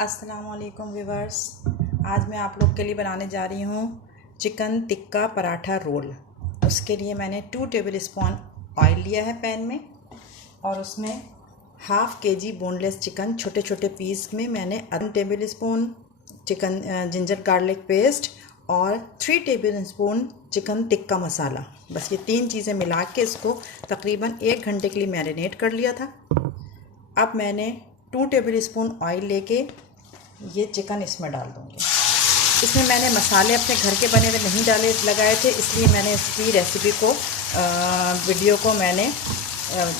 अस्सलामुअलैकुम व्यूवर्स। आज मैं आप लोग के लिए बनाने जा रही हूँ चिकन टिक्का पराठा रोल। उसके लिए मैंने 2 टेबल स्पून ऑयल लिया है पैन में और उसमें हाफ़ केजी बोनलेस चिकन छोटे छोटे पीस में मैंने 1 table spoon chicken ginger garlic paste और 3 table spoon chicken tikka masala, बस ये 3 चीज़ें मिला के इसको तकरीबन 1 घंटे के लिए मैरिनेट कर लिया था। अब मैंने 2 टेबल स्पून ऑयल लेके ये चिकन इसमें डाल दूँगी। इसमें मैंने मसाले अपने घर के बने हुए नहीं लगाए थे, इसलिए मैंने इसकी रेसिपी को वीडियो को मैंने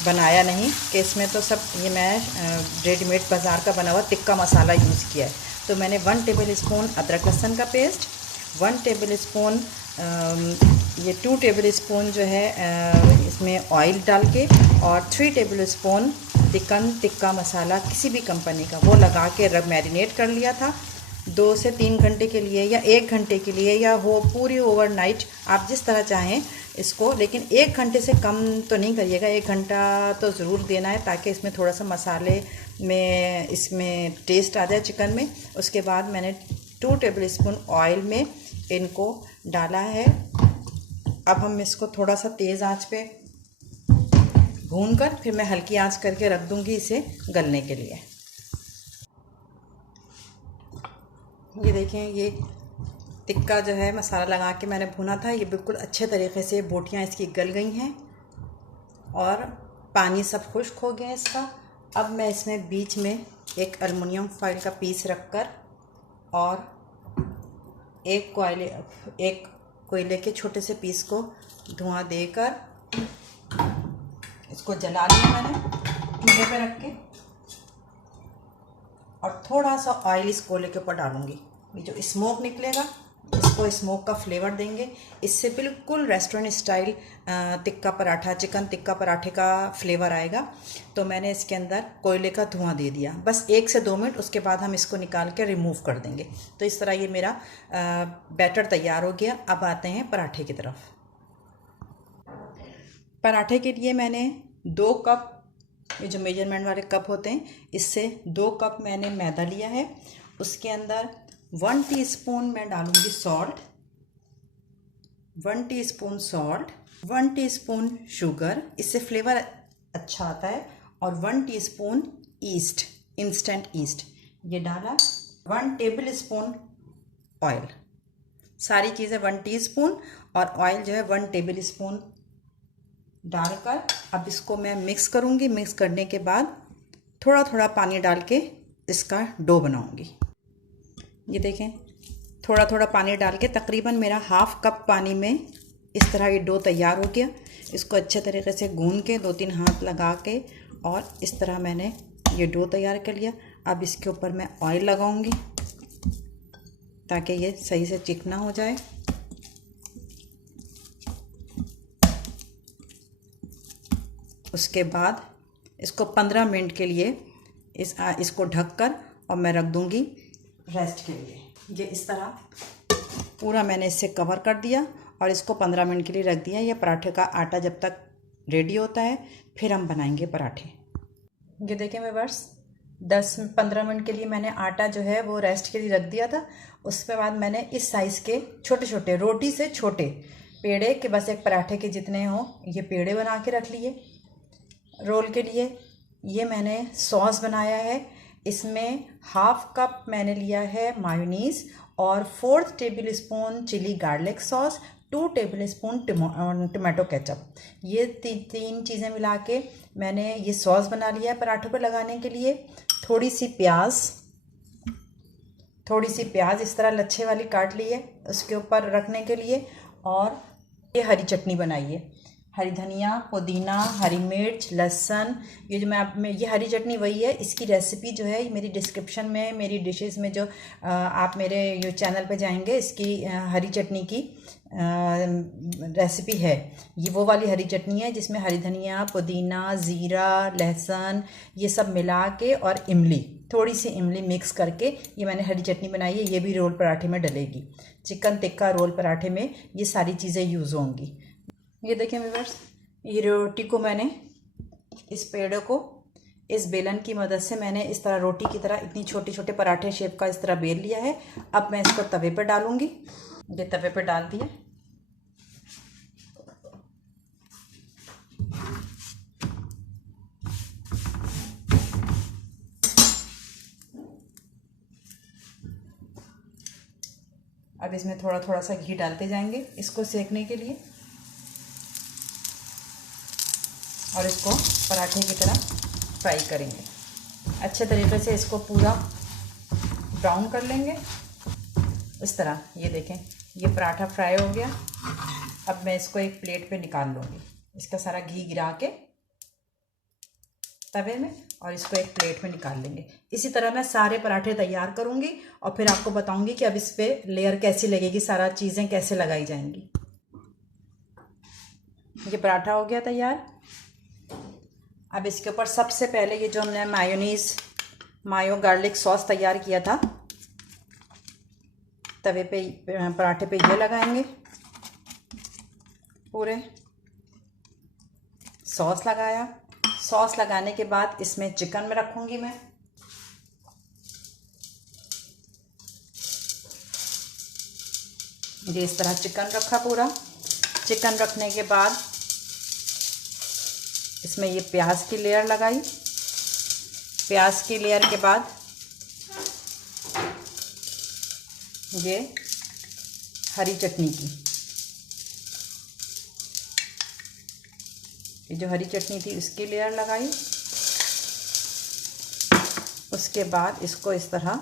बनाया नहीं कि इसमें तो सब ये मैं रेडीमेड बाज़ार का बना हुआ टिक्का मसाला यूज़ किया है। तो मैंने 1 टेबल स्पून अदरक लहसुन का पेस्ट, 1 टेबल स्पून ये 2 टेबल स्पून जो है इसमें ऑयल डाल के और 3 table spoon chicken tikka masala किसी भी कंपनी का वो लगा के मैरिनेट कर लिया था 2 से 3 घंटे के लिए या 1 घंटे के लिए, या हो पूरी ओवरनाइट, आप जिस तरह चाहें इसको, लेकिन 1 घंटे से कम तो नहीं करिएगा, 1 घंटा तो ज़रूर देना है ताकि इसमें थोड़ा सा मसाले में इसमें टेस्ट आ जाए चिकन में। उसके बाद मैंने 2 टेबल स्पून ऑयल में इनको डाला है। अब हम इसको थोड़ा सा तेज़ आंच पे भूनकर फिर मैं हल्की आंच करके रख दूंगी इसे गलने के लिए। ये देखें, ये टिक्का जो है मसाला लगा के मैंने भुना था, ये बिल्कुल अच्छे तरीके से बोटियां इसकी गल गई हैं और पानी सब खुश्क हो गया इसका। अब मैं इसमें बीच में एक एल्युमिनियम फॉइल का पीस रखकर और एक कोयले के छोटे से पीस को धुआं देकर इसको जला लिया मैंने चूल्हे पे रख के, और थोड़ा सा ऑयल इस कोयले के ऊपर डालूंगी। ये जो स्मोक निकलेगा इसको स्मोक का फ्लेवर देंगे, इससे बिल्कुल restaurant style tikka paratha, chicken tikka पराठे का फ्लेवर आएगा। तो मैंने इसके अंदर कोयले का धुआं दे दिया, बस 1 से 2 मिनट, उसके बाद हम इसको निकाल के रिमूव कर देंगे। तो इस तरह ये मेरा बैटर तैयार हो गया। अब आते हैं पराठे की तरफ। पराठे के लिए मैंने 2 कप, ये जो मेजरमेंट वाले कप होते हैं, इससे 2 कप मैंने मैदा लिया है। उसके अंदर 1 टीस्पून मैं डालूंगी salt, 1 teaspoon salt, 1 teaspoon sugar, इससे फ्लेवर अच्छा आता है, और 1 टीस्पून ईस्ट, इंस्टेंट ईस्ट ये डाला। 1 टेबल स्पून ऑयल, सारी चीज़ें 1 टीस्पून, और ऑयल जो है 1 टेबल स्पून डालकर अब इसको मैं मिक्स करूँगी। मिक्स करने के बाद थोड़ा थोड़ा पानी डाल के इसका डो बनाऊँगी। ये देखें, थोड़ा थोड़ा पानी डाल के तकरीबन मेरा हाफ़ कप पानी में इस तरह ये डो तैयार हो गया। इसको अच्छे तरीके से गूंद के 2-3 हाथ लगा के और इस तरह मैंने ये डो तैयार कर लिया। अब इसके ऊपर मैं ऑयल लगाऊँगी ताकि ये सही से चिकना हो जाए। उसके बाद इसको 15 मिनट के लिए इसको ढककर और मैं रख दूंगी रेस्ट के लिए। ये इस तरह पूरा मैंने इससे कवर कर दिया और इसको 15 मिनट के लिए रख दिया। ये पराठे का आटा जब तक रेडी होता है फिर हम बनाएंगे पराठे। ये देखें व्यूअर्स, 10-15 मिनट के लिए मैंने आटा जो है वो रेस्ट के लिए रख दिया था। उसके बाद मैंने इस साइज़ के छोटे छोटे, रोटी से छोटे पेड़े के, बस एक पराठे के जितने हों, ये पेड़े बना के रख लिए। रोल के लिए ये मैंने सॉस बनाया है। इसमें हाफ़ कप मैंने लिया है मायोनीज़ और 4 tablespoon chilli garlic sauce, 2 tablespoon tomato ketchup. ये 3 चीज़ें मिला के मैंने ये सॉस बना लिया है पराठों पर लगाने के लिए। थोड़ी सी प्याज इस तरह लच्छे वाली काट ली है उसके ऊपर रखने के लिए, और ये हरी चटनी बनाई है, हरी धनिया, पुदीना, हरी मिर्च, लहसुन। ये जो मैं ये हरी चटनी वही है, इसकी रेसिपी जो है मेरी डिस्क्रिप्शन में, मेरी डिशेस में, जो आप मेरे ये चैनल पे जाएंगे, इसकी हरी चटनी की रेसिपी है। ये वो वाली हरी चटनी है जिसमें हरी धनिया, पुदीना, ज़ीरा, लहसुन ये सब मिला के और इमली, थोड़ी सी इमली मिक्स करके ये मैंने हरी चटनी बनाई है। ये भी रोल पराठे में डलेगी, चिकन टिक्का रोल पराठे में ये सारी चीज़ें यूज़ होंगी। ये देखें व्यूअर्स, ये रोटी को मैंने, इस पेड़ों को इस बेलन की मदद से मैंने इस तरह रोटी की तरह इतनी छोटे छोटे पराठे शेप का इस तरह बेल लिया है। अब मैं इसको तवे पर डालूंगी। ये तवे पर डाल दिया। अब इसमें थोड़ा थोड़ा सा घी डालते जाएंगे इसको सेकने के लिए, और इसको पराठे की तरह फ्राई करेंगे। अच्छे तरीके से इसको पूरा ब्राउन कर लेंगे इस तरह। ये देखें, ये पराठा फ्राई हो गया। अब मैं इसको एक प्लेट पे निकाल लूँगी, इसका सारा घी गिरा के तवे में, और इसको एक प्लेट में निकाल लेंगे। इसी तरह मैं सारे पराठे तैयार करूँगी और फिर आपको बताऊँगी कि अब इस पर लेयर कैसी लगेगी, सारा चीज़ें कैसे लगाई जाएंगी। ये पराठा हो गया तैयार। अब इसके ऊपर सबसे पहले ये जो हमने मायो गार्लिक सॉस तैयार किया था, तवे पे पराठे पे ये लगाएंगे। पूरे सॉस लगाया। सॉस लगाने के बाद इसमें चिकन में रखूँगी मैं। ये इस तरह चिकन रखा पूरा। चिकन रखने के बाद इसमें ये प्याज की लेयर लगाई। प्याज की लेयर के बाद ये हरी चटनी की, ये जो हरी चटनी थी उसकी लेयर लगाई। उसके बाद इसको इस तरह